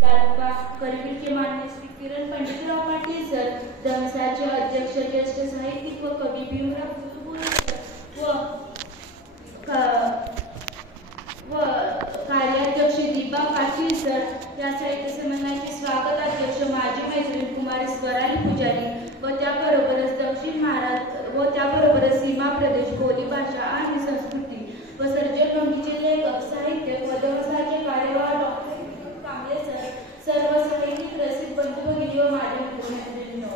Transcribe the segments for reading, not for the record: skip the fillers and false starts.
करवीरचे मान्य श्री किरण पंडितराव पाटील सर, जमसाचे अध्यक्ष ज्येष्ठ साहित्यिक व कवी भीमराव व कार्याध्यक्ष दीपा पाटील सर, या साहित्य संमेलनाचे स्वागत अध्यक्ष माजी मैत्रीण कुमारी स्वराली पुजारी व त्याबरोबरच सीमा प्रदेश, बोली भाषा आणि संस्कृती व सर्जन नोंदीचे लेखक, साहित्यक व व्यवसायाचे कार्यवाह डॉक्टर कांबळे सर, सर्व साहित्यिक रसिक बंधू भगिनी व माझे मित्रमैत्रिणींनो,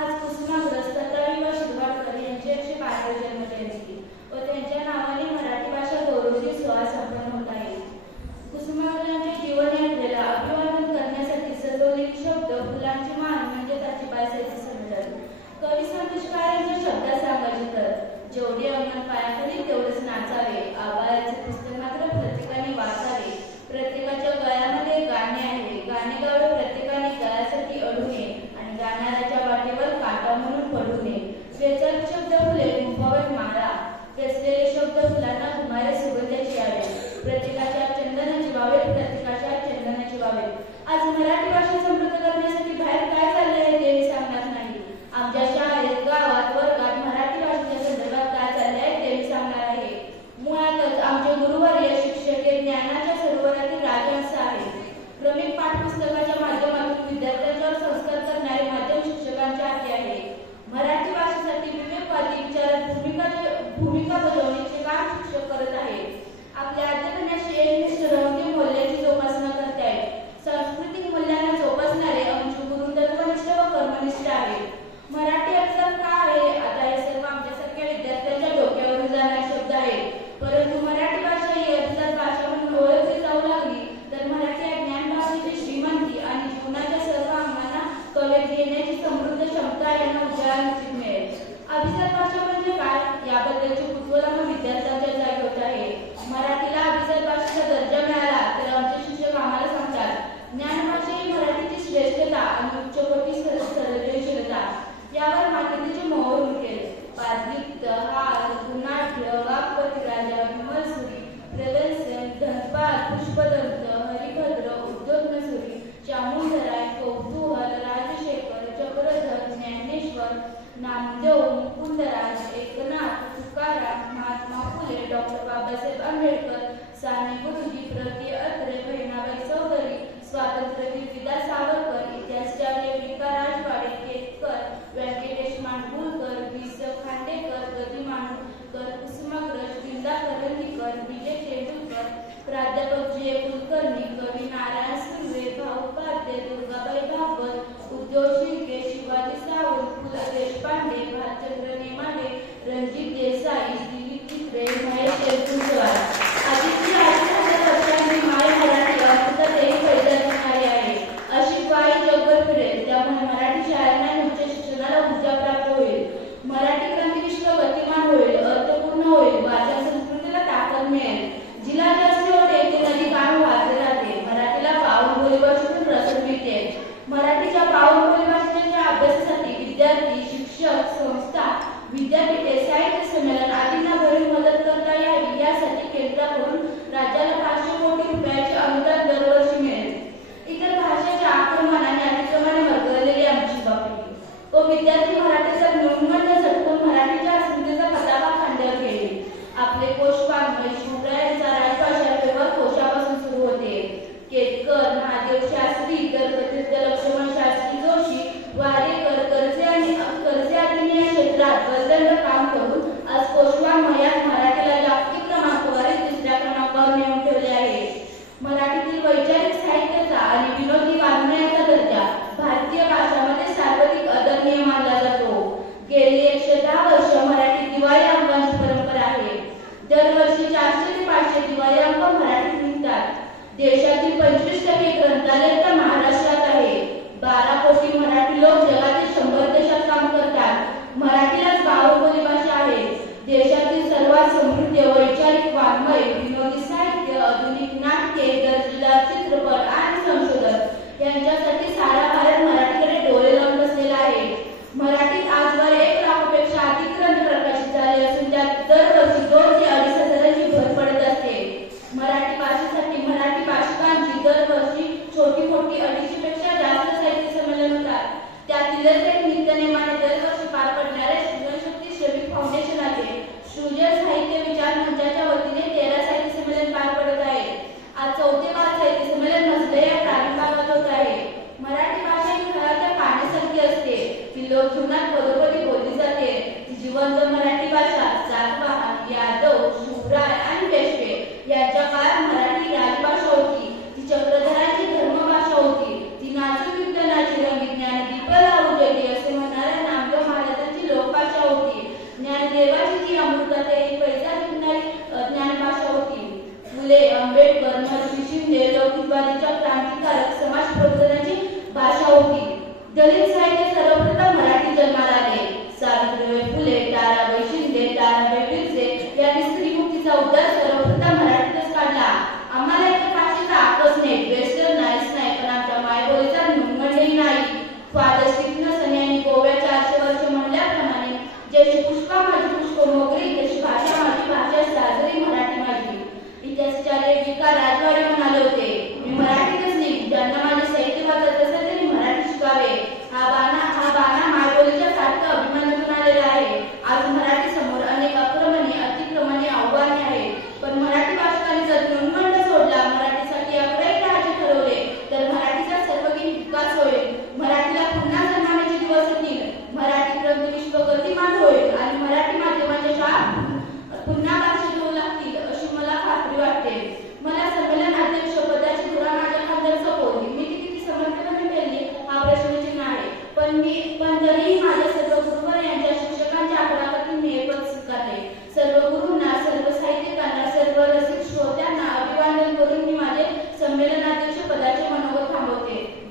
आज कुसुमाग्रज 17वी शिरवाडकर यांची 112वी जन्मजयंती व त्यांच्या नावाने मराठी भाषा गौरव सोहळा संपन्न होत आहे. कुसुमाग्रजांचे जीवन यात्रेला अभिवादन करण्यासाठी सजवलेले शब्द फुलांची मान म्हणजे त्याची बायसाचे संमेलन. कवी संदेशकारांच्या शब्दात सांगायचे तर जेवढे अंगण पायाखाली तेवढेच नाचावे. आबाळाचे पुस्तक मात्र प्रत्येकाने वाचावे. प्रत्येकाच्या गळ्यामध्ये गाणे आहे. गाणे गावे प्रत्येकाने गळ्यासाठी अडू नये आणि गाणाऱ्याच्या वाटेवर काटा म्हणून पडू नये. वेचक शब्द फुले गुंफावत माळा. वेचलेले शब्द फुलांना घुमारे सुगंधाची यावे. प्रत्येकाच्या चंदनाची वावे, प्रत्येकाच्या चंदनाची वावे. आज मराठी भाषा समृद्ध करण्यासाठी बाहेर काय चालले आहे ते मी सांगणार नाही. आमच्या शाळेत, गावात, वर्गात मराठी भाषेच्या संदर्भात काय चालले आहे ते मी सांगणार आहे. मुळातच आमचे गुरुवर्य शिक्षक हे ज्ञानाच्या सरोवरातील राजहंस आहे. क्रमिक पाठ्यपुस्तकाच्या माध्यमातून विद्यार्थ्यांच्यावर संस्कार करणारे माध्यम शिक्षकांच्या हाती आहे. मराठी भाषेसाठी विवेकवादी विचारात भूमिका बजावण्याचे काम शिक्षक करत आहेत. आपल्या आचरणाशी एकनिष्ठ राहून ते मूल्यांची जोपासना करत आहेत. सांस्कृतिक मूल्यांना जोपासणारे आमचे गुरु तत्वनिष्ठ व कर्मनिष्ठ आहेत. मराठी अक्षर का आहे? आता हे सर्व आमच्यासारख्या विद्यार्थ्यांच्या डोक्यावरून जाणारे शब्द आहेत. परंतु मराठी भाषा ही अभिजात भाषा म्हणून ओळखली जाऊ लागली तर मराठी या ज्ञान भाषेची श्रीमंती आणि जीवनाच्या सर्व अंगांना कवेत घेण्याची समृद्ध क्षमता यांना उजाळा निश्चित मिळेल. अभिजात भाषा म्हणजे काय याबद्दलचे कुतूहल आम्हा विद्यार्थ्यांच्या जागी होत आहे. मराठीला अभिजात भाषेचा दर्जा मिळाला तर आमचे शिक्षक आम्हाला सांगतात ज्ञानभाषा ही मराठीची श्रेष्ठता आणि उच्चकोटी सर्जनशीलता यावर मान्यतेचे मोहर उमटेल. पाद्रिक्त, हार, गुणाढ्य, वाक्पतिराजा, विमलसुरी, प्रदर्शन, धनपाल, पुष्पदंत, हरिभद्र, उद्योगनसुरी, चामुंडराय, कौतूहल, राजशेखर, चक्रधर, ज्ञानेश्वर,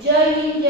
जय हिंद